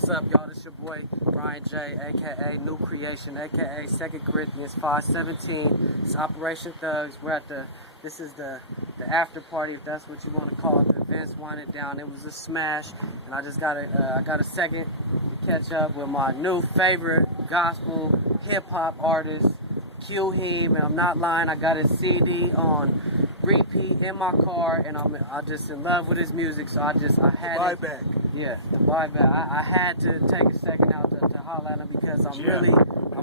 What's up, y'all? This your boy Brian J, aka New Creation, aka 2 Corinthians 5:17. It's Operation Thugs. We're at this is the after party, if that's what you want to call it. The event's winding down. It was a smash, and I just got a second to catch up with my new favorite gospel hip hop artist, Qheem. And I'm not lying, I got his CD on repeat in my car, and I'm just in love with his music. So I had buy it. back. Yeah, the buyback. I had to take a second out to holler at him because I'm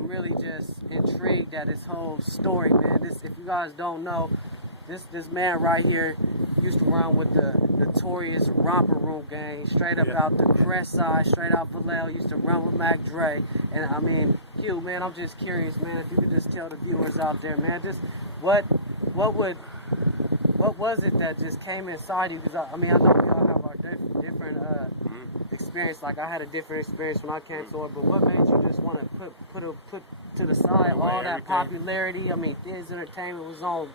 really just intrigued at his whole story, man. If you guys don't know, this man right here used to run with the notorious Romper Room gang, straight up out the Crest Side, straight out Vallejo. Used to run with Mac Dre, and I mean, Q, man, I'm just curious, man, if you could just tell the viewers out there, man, just what was it that just came inside you? Because I know we all have our different experience. Like, I had a different experience when I came to it, but what made you just want to put to the side all that popularity? I mean, Thiz Entertainment was on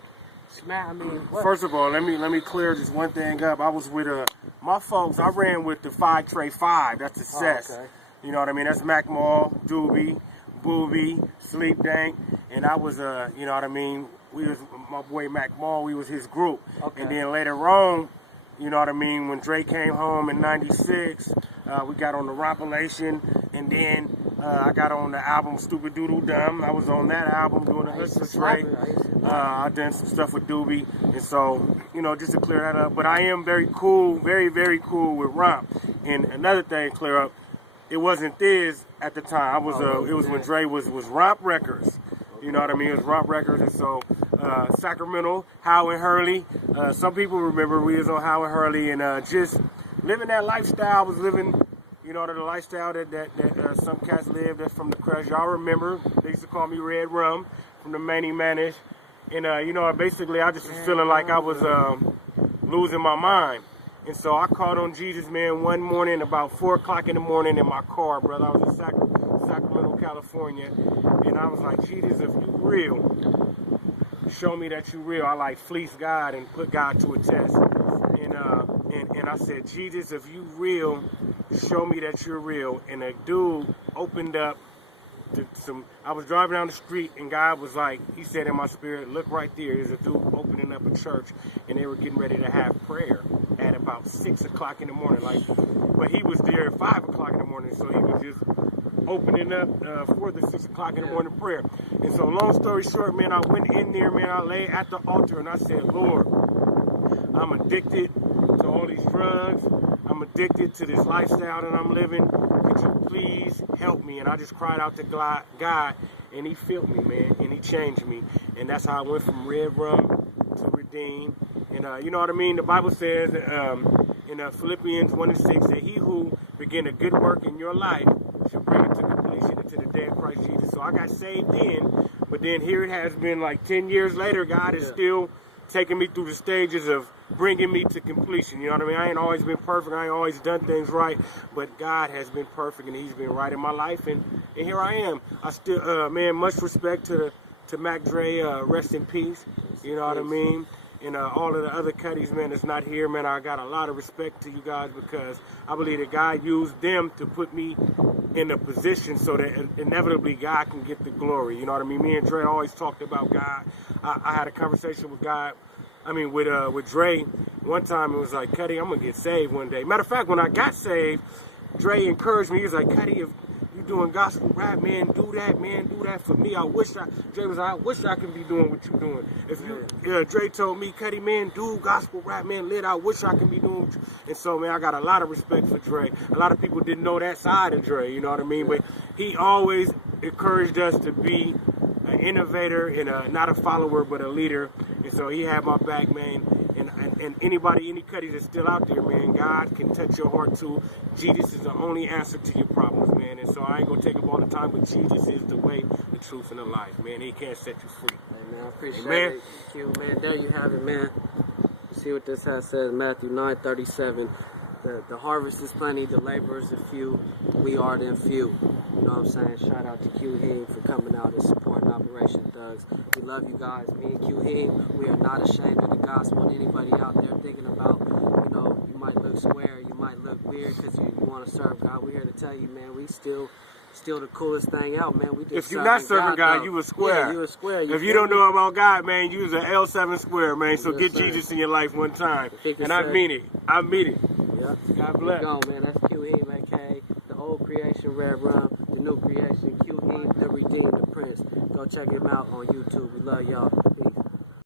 smack. I mean, what? First of all, let me clear just one thing up. I was with my folks. I ran with the 5 Trey 5. That's the Cess. Oh, okay. You know what I mean? That's Mac Mall, Doobie, Booby, Sleep Dank, and I was you know what I mean? We was my boy Mac Mall. We was his group. Okay. And then later on, you know what I mean, when Dre came home in '96, we got on the Rompilation, and then I got on the album Stupid Doodle Dumb. I was on that album doing the hooks with Dre. I done some stuff with Doobie, and so, you know, just to clear that up. But I am very cool, very, very cool with Romp. And another thing, clear up, it wasn't Thiz at the time. It was when Dre was Romp Records. You know what I mean? It was Romp Records, and so Sacramento, Howard Hurley. Some people remember we was on Howard Hurley, and just living that lifestyle. I was living, you know, the lifestyle that some cats live. That's from the crush. Y'all remember? They used to call me Red Rum from the Manny Manish, and you know, basically I just was feeling like I was losing my mind. And so I called on Jesus, man, one morning about 4 o'clock in the morning in my car, brother. I was in Sacramento, California, and I was like, Jesus, if you real, show me that you real. I like fleece God and put God to a test. And I said, Jesus, if you real, show me that you're real. And a dude opened up I was driving down the street, and God was like, he said in my spirit, look right there. There's a dude opening up a church, and they were getting ready to have prayer at about 6 o'clock in the morning. But he was there at 5 o'clock in the morning, so he was just opening up for the 6 o'clock in the morning prayer. And so long story short, man, I went in there, man, I lay at the altar, and I said, Lord, I'm addicted to all these drugs. I'm addicted to this lifestyle that I'm living. Could you please help me? And I just cried out to God, and he filled me, man, and he changed me. And that's how I went from Red Rum to Redeem. And you know what I mean? The Bible says in Philippians 1:6 that he who began a good work in your life shall bring it to completion until the day of Christ Jesus. So I got saved then, but then here it has been like 10 years later. God is still taking me through the stages of bringing me to completion. You know what I mean? I ain't always been perfect. I ain't always done things right, but God has been perfect, and he's been right in my life, and here I am. I still, man, much respect to Mac Dre, rest in peace. You know what I mean? And all of the other cutties, man, that's not here, man, I got a lot of respect to you guys, because I believe that God used them to put me in a position so that inevitably God can get the glory. You know what I mean? Me and Dre always talked about God. I had a conversation with God, with Dre one time. It was like, Cuddy, I'm going to get saved one day. Matter of fact, when I got saved, Dre encouraged me. He was like, Cuddy, if you doing gospel rap, man, do that for me. Dre was like, I wish I could be doing what you doing. If you, Dre told me, Cuddy, man, do gospel rap, man, I wish I could be doing what you. And so, man, I got a lot of respect for Dre. A lot of people didn't know that side of Dre, you know what I mean? But he always encouraged us to be an innovator and not a follower, but a leader. And so he had my back, man. And any cutties that's still out there, man, God can touch your heart too. Jesus is the only answer to your problems, man. And so I ain't gonna take up all the time, but Jesus is the way, the truth, and the life, man. He can't set you free. Hey, man, I appreciate it. Q, man, there you have it, man. You see what this has says, Matthew 9:37. The harvest is plenty, the laborers are few. We are them few. You know what I'm saying? Shout out to Qheem for coming out and supporting Operation Thugs. We love you guys. Me and Qheem, we are not ashamed of the gospel. And anybody out there thinking about, you know, you might look square, you might might look weird because you want to serve God. We're here to tell you, man, we still the coolest thing out, man. We just if you're not serving God, you a square. Yeah, you a square. If you don't know about God, man, you was an L7 square, man. So Yes, get sir. Jesus in your life one time. And I sir. mean it. I mean it. Yep. God bless. Go, man. That's Qheem, aka the old creation Red Rum, the new creation Qheem, the Redeemed, the Prince. Go check him out on YouTube. We love y'all.